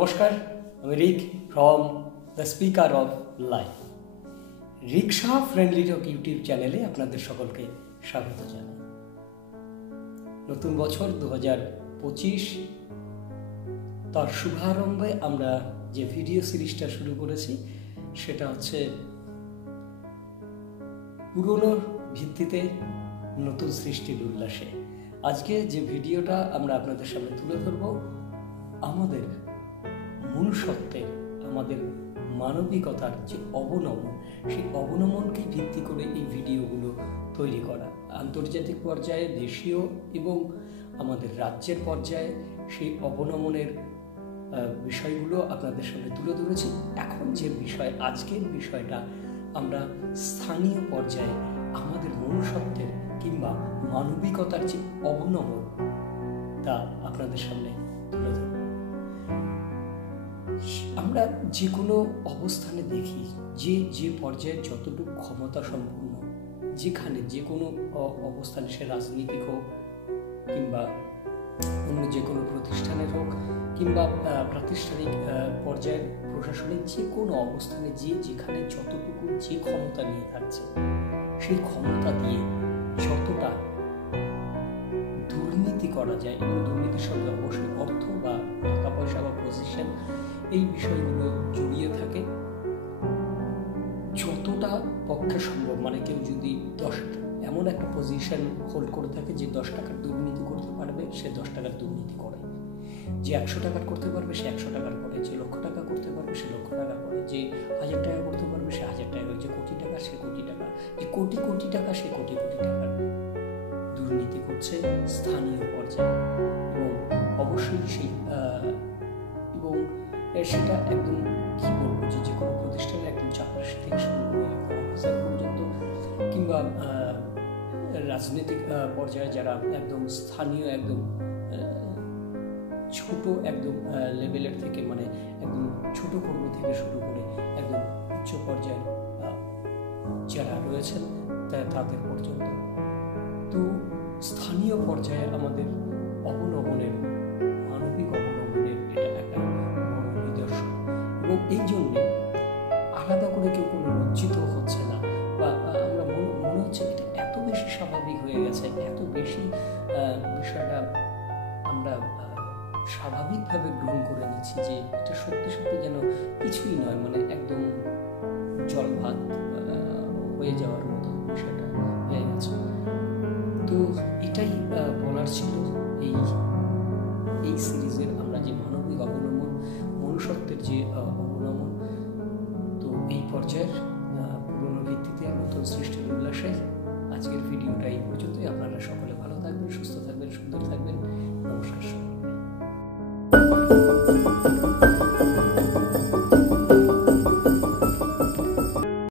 নমস্কার, আমি Rik from the speaker of life. রিক্সা ফ্রেন্ডলি টক ইউটিউব চ্যানেলে আপনাদের সকলকে স্বাগত জানাই। নতুন বছর 2025, তার শুভারম্ভে আমরা যে ভিডিও সিরিজটা শুরু করেছি সেটা হচ্ছে পুরনোর ভিত্তিতে নতুন সৃষ্টির উল্লাসে। আজকে যে ভিডিওটা আমরা আপনাদের সামনে তুলে ধরব, আমাদের মনুষ্যত্বের, আমাদের মানবিকতার যে অবনমন, সেই অবনমনকে ভিত্তি করে এই ভিডিওগুলো তৈরি করা। আন্তর্জাতিক পর্যায়ে, দেশীয় এবং আমাদের রাজ্যের পর্যায়ে সেই অবনমনের বিষয়গুলো আপনাদের সামনে তুলে ধরেছি। এখন যে বিষয়, আজকের বিষয়টা, আমরা স্থানীয় পর্যায়ে আমাদের মনুষ্যত্বের কিংবা মানবিকতার যে অবনমন, তা আপনাদের সামনে তুলে ধরব। আমরা যে কোনো অবস্থানে দেখি যে পর্যায়ে যতটুকু ক্ষমতা সম্পন্ন, যেখানে যে কোনো অবস্থানে, সে রাজনীতিক হোক কিংবা অন্য যে কোনো প্রতিষ্ঠানের হোক কিংবা প্রাতিষ্ঠানিক পর্যায়ের প্রশাসনিক যে কোনো অবস্থানে যেখানে যতটুকু যে ক্ষমতা নিয়ে থাকছে, সেই ক্ষমতা দিয়ে যতটা দুর্নীতি করা যায়, এবং দুর্নীতির সঙ্গে অবশ্যই অর্থ বা টাকা পয়সা বা পজিশন, এই বিষয়গুলো জড়িয়ে থাকে, যতটা পক্ষে সম্ভব। মানে কেউ যদি এমন একটা পজিশন হোল্ড করে থাকে যে 10 টাকার দুর্নীতি করতে পারবে, সে 10 টাকার দুর্নীতি করে। যে 100 টাকার করতে পারবে, সে 100 টাকার করে। যে 1,00,000 টাকা করতে পারবে, সে 1,00,000 টাকা করে। যে 1,000 টাকা করতে পারবে, সে 1,000 টাকা করে। যে কোটি টাকা, সে কোটি টাকা। যে কোটি কোটি টাকা, সে কোটি কোটি টাকার দুর্নীতি করছে স্থানীয় পর্যায়ে। এবং অবশ্যই সেই এবং সেটা একদম কি বলবো, যে কোনো প্রতিষ্ঠানে একদম চাকরি থেকে শুরু করে একদম অফিসার পর্যন্ত, কিংবা রাজনৈতিক পর্যায়ে যারা একদম স্থানীয়, একদম ছোট একদম লেভেলের থেকে, মানে একদম ছোট কর্মী থেকে শুরু করে একদম উচ্চ পর্যায়ের যারা রয়েছেন তাদের পর্যন্ত। তো স্থানীয় পর্যায়ে আমাদের অবনমনের, মানবিক অবনমনের এটা একটা বড় নিদর্শন। এবং এই জন্যে আলাদা করে কেউ কোনো লজ্জিত হচ্ছে না, বা আমরা মনে হচ্ছে এটা এত বেশি স্বাভাবিক হয়ে গেছে, এত বেশি বিষয়টা আমরা স্বাভাবিকভাবে গ্রহণ করে নিচ্ছি যে এটা সত্যি সত্যি যেন কিছুই নয়, মানে একদম জল ভাত হয়ে যাওয়ার মতো বিষয়টা হয়ে গেছে। তো এটাই বলার ছিল এই সিরিজের, আমরা যে মানবিক অবনমন, মনুষ্যত্বের যে অবনমন, তো এই পর্যায়ের পুরনো ভিত্তিতে নতুন সৃষ্টির উল্লাসে আজকের ভিডিওটা এই পর্যন্তই। আপনারা সকলে ভালো থাকবেন, সুস্থ থাকবেন, সুন্দর থাকবেন। নমস্কার।